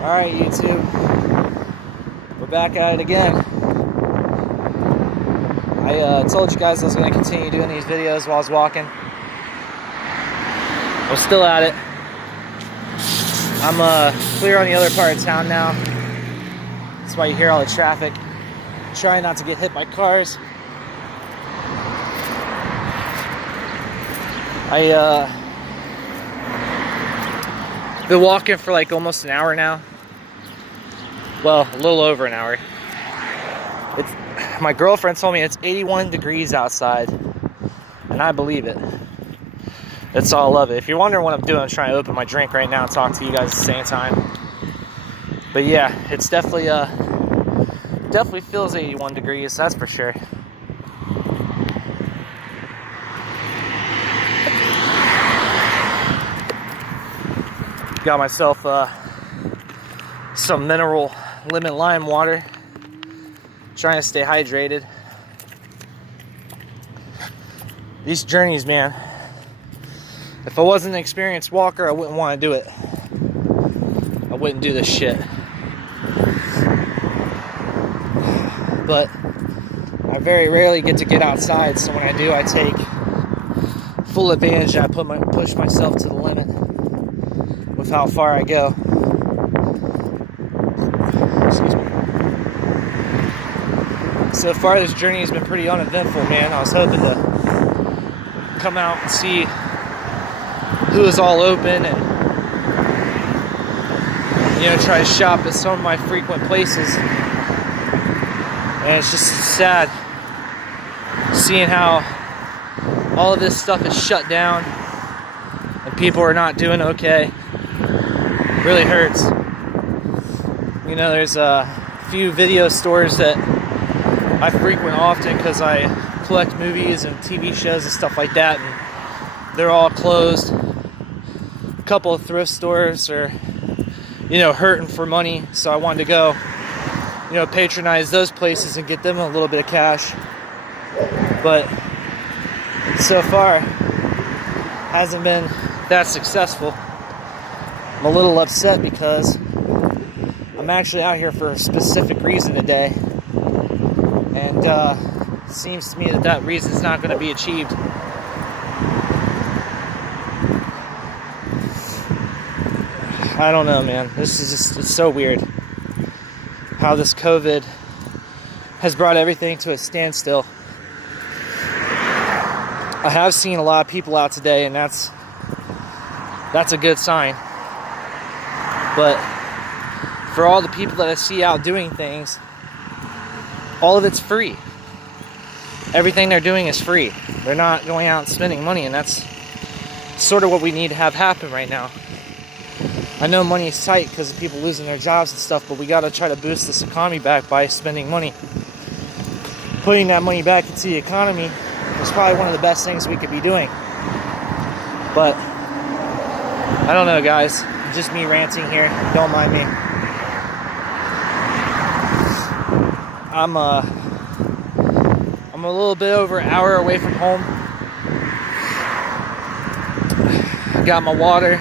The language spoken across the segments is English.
Alright, YouTube. We're back at it again. I told you guys I was going to continue doing these videos while I was walking. We're still at it. I'm clear on the other part of town now. That's why you hear all the traffic. Trying not to get hit by cars. Been walking for like almost an hour now. Well, a little over an hour. My girlfriend told me it's 81 degrees outside, and I believe it. That's all I love it. If you're wondering what I'm doing, I'm trying to open my drink right now and talk to you guys at the same time. But yeah, it's definitely feels 81 degrees, that's for sure. Got myself some mineral lemon lime water. Trying to stay hydrated. These journeys, man. If I wasn't an experienced walker, I wouldn't want to do it. I wouldn't do this shit. But I very rarely get to get outside, so when I do, I take full advantage and I push myself to the limit with how far I go. Excuse me. So far, this journey has been pretty uneventful, man. I was hoping to come out and see who is all open and, you know, try to shop at some of my frequent places. And it's just sad seeing how all of this stuff is shut down and people are not doing okay. It really hurts. You know, there's a few video stores that I frequent often because I collect movies and TV shows and stuff like that, and they're all closed. A couple of thrift stores are, you know, hurting for money, so I wanted to go, you know, patronize those places and get them a little bit of cash. But so far, hasn't been that successful. I'm a little upset because I'm actually out here for a specific reason today. And it seems to me that that reason is not going to be achieved. I don't know, man. This is just, it's so weird how this COVID has brought everything to a standstill. I have seen a lot of people out today, and that's a good sign. But for all the people that I see out doing things, all of it's free. Everything they're doing is free. They're not going out and spending money, and that's sort of what we need to have happen right now. I know money is tight because of people losing their jobs and stuff, but we got to try to boost this economy back by spending money. Putting that money back into the economy is probably one of the best things we could be doing. But I don't know, guys. Just me ranting here. Don't mind me. I'm a little bit over an hour away from home. I got my water.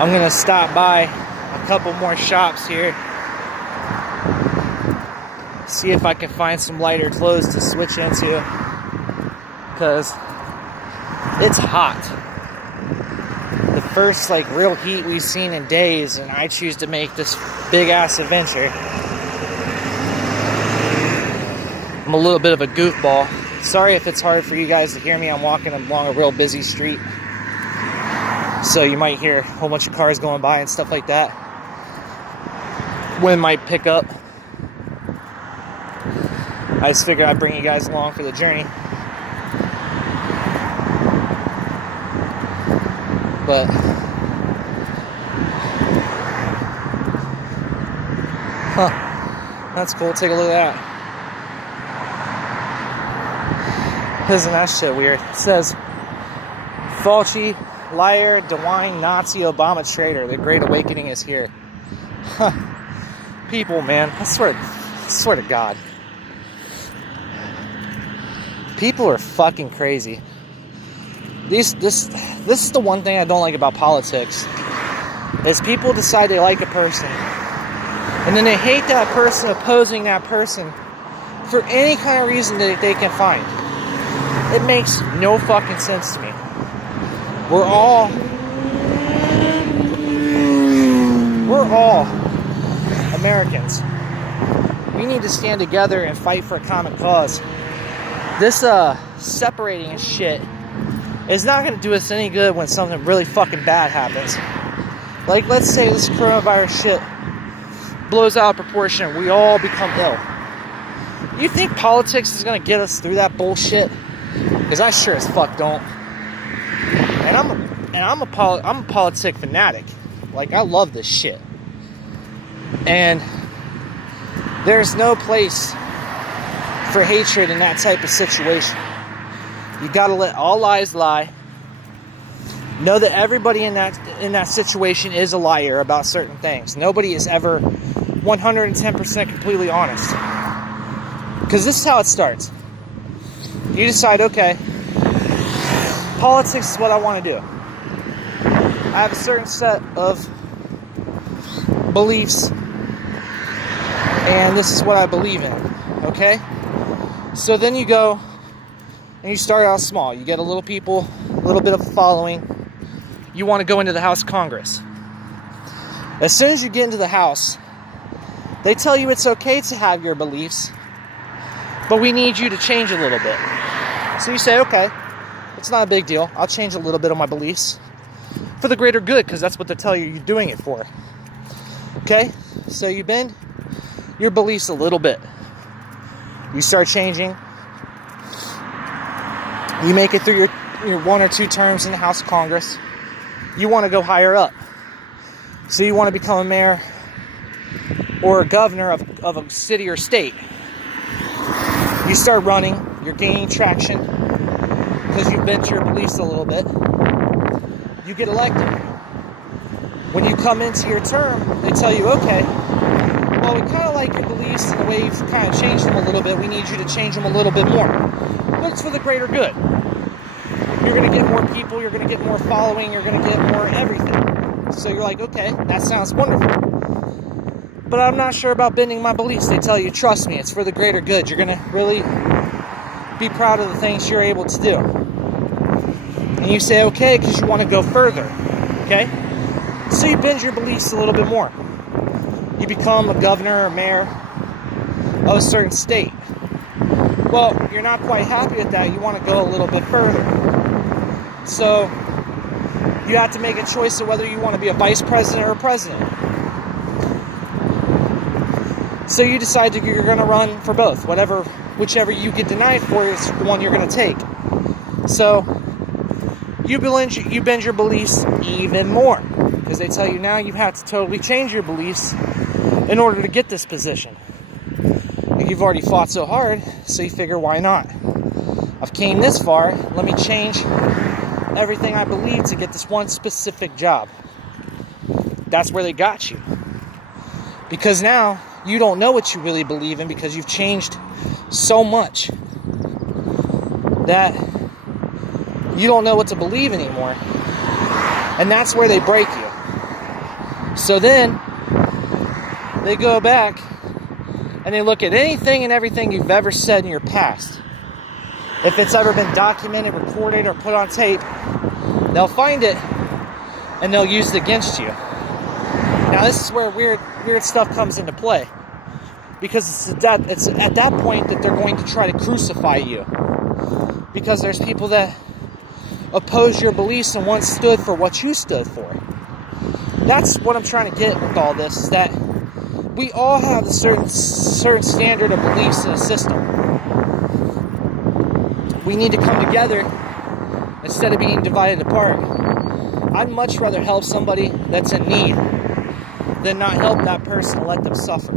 I'm gonna stop by a couple more shops here. See if I can find some lighter clothes to switch into. Because it's hot. The first like real heat we've seen in days, and I choose to make this big ass adventure. I'm a little bit of a goofball. Sorry if it's hard for you guys to hear me. I'm walking along a real busy street, so you might hear a whole bunch of cars going by and stuff like that. Wind might pick up. I just figured I'd bring you guys along for the journey. But that's cool. Take a look at that. Isn't that shit weird? It says Fauci, liar, DeWine, Nazi, Obama traitor. The Great Awakening is here. People, man, I swear to God. People are fucking crazy. This This is the one thing I don't like about politics, is people decide they like a person, and then they hate that person opposing that person for any kind of reason that they can find. It makes no fucking sense to me. We're all Americans. We need to stand together and fight for a common cause. This separating shit is not going to do us any good when something really fucking bad happens. Like, let's say this coronavirus shit blows out of proportion, we all become ill. You think politics is going to get us through that bullshit? Because I sure as fuck don't. And I'm a politic fanatic. Like, I love this shit. And there's no place for hatred in that type of situation. You gotta let all lies lie. Know that everybody in that situation is a liar about certain things. Nobody is ever 110% completely honest. Because this is how it starts. You decide, okay, politics is what I want to do. I have a certain set of beliefs, and this is what I believe in, okay? So then you go and you start out small. You get a little bit of a following. You want to go into the House of Congress. As soon as you get into the House, they tell you it's okay to have your beliefs, but we need you to change a little bit. So you say, okay, it's not a big deal. I'll change a little bit of my beliefs for the greater good, because that's what they tell you you're doing it for. Okay? So you bend your beliefs a little bit. You start changing. You make it through your 1 or 2 terms in the House of Congress. You want to go higher up. So you want to become a mayor or a governor of a city or state. You start running. You're gaining traction because you've bent your beliefs a little bit. You get elected. When you come into your term, they tell you, okay, well, we kind of like your beliefs and the way you've kind of changed them a little bit. We need you to change them a little bit more. But it's for the greater good. You're going to get more people. You're going to get more following. You're going to get more everything. So you're like, okay, that sounds wonderful. But I'm not sure about bending my beliefs. They tell you, trust me, it's for the greater good. You're going to really be proud of the things you're able to do. And you say, okay, because you want to go further. Okay? So you bend your beliefs a little bit more. You become a governor or mayor of a certain state. Well, you're not quite happy with that. You want to go a little bit further. So you have to make a choice of whether you want to be a vice president or a president. So you decide you're going to run for both. Whichever you get denied for is the one you're going to take. So you bend your beliefs even more. Because they tell you now you have to totally change your beliefs in order to get this position. You've already fought so hard, so you figure, why not? I've came this far, let me change everything I believe to get this one specific job. That's where they got you. Because now you don't know what you really believe in, because you've changed so much that you don't know what to believe anymore. And that's where they break you. So then they go back and they look at anything and everything you've ever said in your past. If it's ever been documented, recorded, or put on tape, they'll find it and they'll use it against you. Now this is where weird stuff comes into play. Because it's at that point that they're going to try to crucify you. Because there's people that oppose your beliefs and once stood for what you stood for. That's what I'm trying to get with all this, is that we all have a certain standard of beliefs in a system. We need to come together instead of being divided apart. I'd much rather help somebody that's in need than not help that person and let them suffer.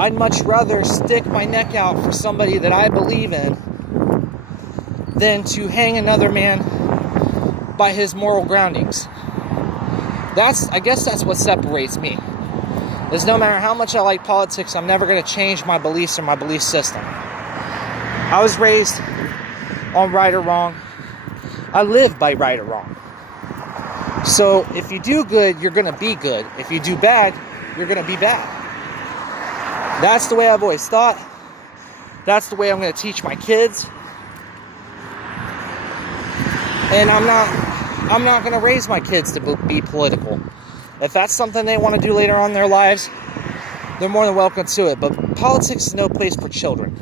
I'd much rather stick my neck out for somebody that I believe in than to hang another man by his moral groundings. I guess that's what separates me. Is no matter how much I like politics, I'm never going to change my beliefs or my belief system. I was raised on right or wrong. I live by right or wrong. So if you do good, you're going to be good. If you do bad, you're going to be bad. That's the way I've always thought. That's the way I'm going to teach my kids. And I'm not going to raise my kids to be political. If that's something they want to do later on in their lives, they're more than welcome to it. But politics is no place for children.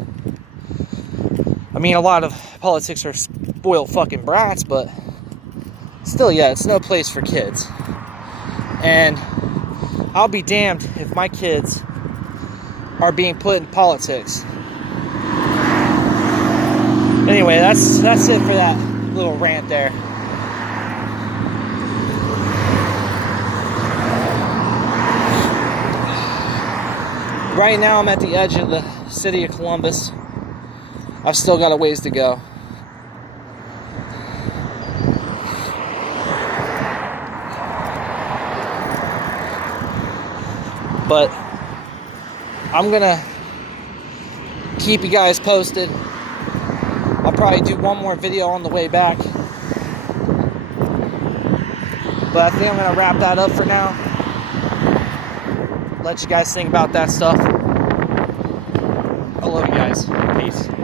I mean, a lot of politics are spoiled fucking brats, but still, yeah, it's no place for kids. And I'll be damned if my kids are being put in politics. Anyway, that's it for that little rant there. Right now I'm at the edge of the city of Columbus. I've still got a ways to go. But I'm gonna keep you guys posted. I'll probably do one more video on the way back. But I think I'm gonna wrap that up for now. Let you guys think about that stuff. I love you guys. Peace.